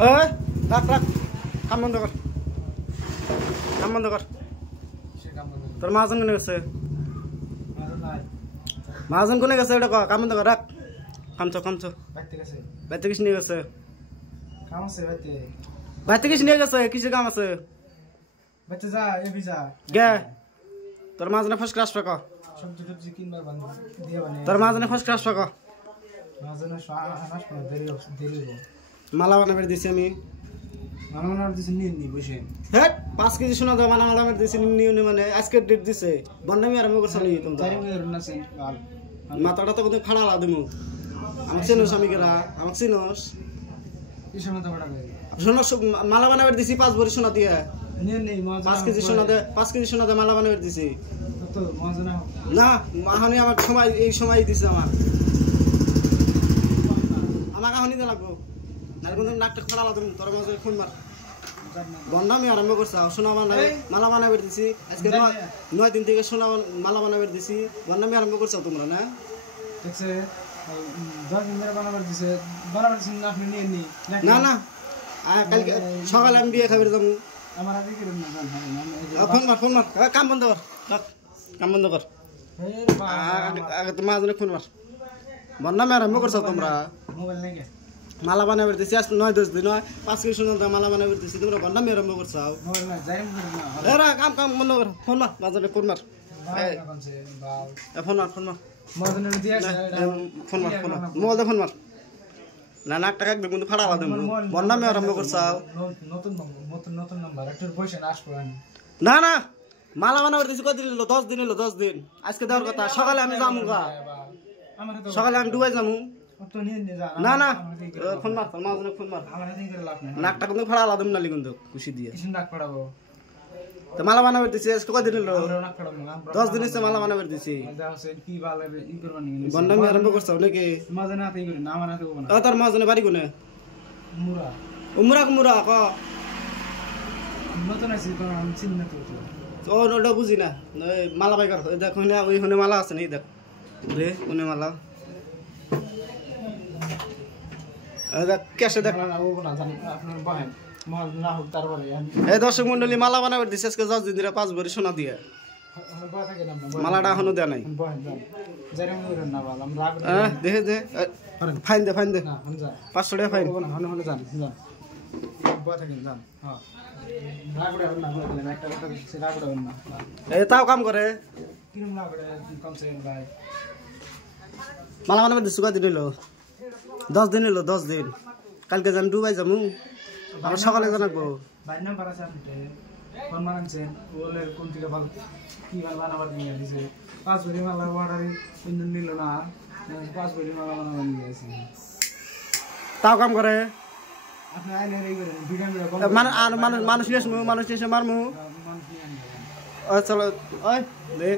এই রাখ রাখ কাম বন্ধ কর কাম বন্ধ কর তোর মাহাজন কোনে গেছে মাহাজন কোনে গেছে এটা কাম বন্ধ কর রাখ কামছো কামছো বাইতে কিছু নিয়ে গেছে বাইতে কিছু নিয়ে গেছে কিসের কাম আছে গে তোর মাহাজনে ফার্স্ট ক্লাস পাক তোর মাহাজনে ফার্স্ট ক্লাস পাক মালা বানাবে দিছি আমি মালা বানাবে দিছি নি বসে হেট 5 কেজি সোনা দাও মালা বানাবে দিছি নি মানে আজকে ডেট দিছে বন্ডামি আরম্ভ করছনি তুমি তারি মের না সেন কাল মাথাটা তো কত খাড়া লা দিমু আমাকে চিনোস আমি গেরা আমাকে চিনোস কিসে মাথা বড়া গে সোনা মালা বানাবে দিছি 5 ভরি সোনা দিয়া নি 5 কেজি সোনা দে 5 কেজি সোনা দে মালা বানাবে দিছি তো মজা না না মাহানি আমার সময় এই সময় দিছে আমার কাহিনী তো লাগবো নারে কোন নাকটা খোলা লাগবে তোর মাঝে খুন মার বন্ডামি আরম্ভ করছ সোনা বানাই মালা বানাবে দিছি আজকে 9 দিন থেকে সোনা মালা বানাবে দিছি বন্ডামি আরম্ভ করছ তোমরা না দেখছে 10 দিন ধরে বানাবে দিছে না আপনি নিয়ে নি না না কালকে সকালে আমি বিয়ে খাবার যাবো আমার আগে কি না ফোন মার কাম বন্ধ কর কাম বন্ধ কর আগে তোমার মাঝে খুন মার বন্ডামি আরম্ভ করছ তোমরা মোবাইল নাই কে মালা বানাবে দিছি আজ 9-10 দিন 5 কেজি সোনা মালা বানাবে দিছি তোমরা বন্ডামি আরম্ভ করছ মোবাইল না যাই না এরা কাম বন্ধ কর ফোন মার মাঝে কোন মার ফোন মার মদনে দিয়া ফোন মার মোবাইল ফোন মার না লাখ টাকা একদম কিন্তু ফাড়া লাদম বন্ডামি আরম্ভ করছ নতুন নাম্বার একটু পয়সা না আসবো না না মালা বানাবে দিছি কত দিন হলো 10 দিন হলো 10 দিন আজকে দেওয়ার কথা সকালে আমি যামুগা সকালে আমি ডুবাই যামু না না ফোন মার মাঝে ফোন মার নাকটা কিন্তু ফাড়া লাদম নালি কিন্তু খুশি দিয়ে নাক পড়াবো তো মালা বানাবে দিছি আজকে কত দিন হলো 10 দিন হইছে মালা বানাবে দিছি কি ভালো ই করবানি বন্ডামি আরম্ভ করছ নাকি মাঝে না তাই করি না আমার হাতে না তোর মাঝে বাড়ি কোনে মুরা উমরা ক নতুন আছি তো আমি চিনি না তো ও ওটা বুঝি না মালা বাইকার দেখ ওই হনে মালা আছে নি দেখ রে ওনে মালা দেখ কেসে দেখ এই দর্শক মন্ডলী মালা বানাবে দিছে আজকে 10 দিন ধরে 5 ভরি সোনা দিয়ে মালাটা এখনো দেয় নাই দেখে দে ফাইন দে 500 টাকা ফাইন এই তাও কাম করে মালা বানাবে দিছো কত দিন হলো 10 দিন হলো 10 দিন কালকে যাম ডুবাই যামু আবার সকালে জানাবো ভাই নাম্বার আছে আপনি ফোন মারছেন ওলের কোন থেকে ভালো কি ভালো বানাবার নিয়ে দিছে 5 ভরি মালা অর্ডার নিল না 5 ভরি মালা বানাবার নিয়ে আসি তাও কাম করে আপনি আইলে রে করেন ভিডিও মানুষ নিয়ে মারমু চলো ওই দে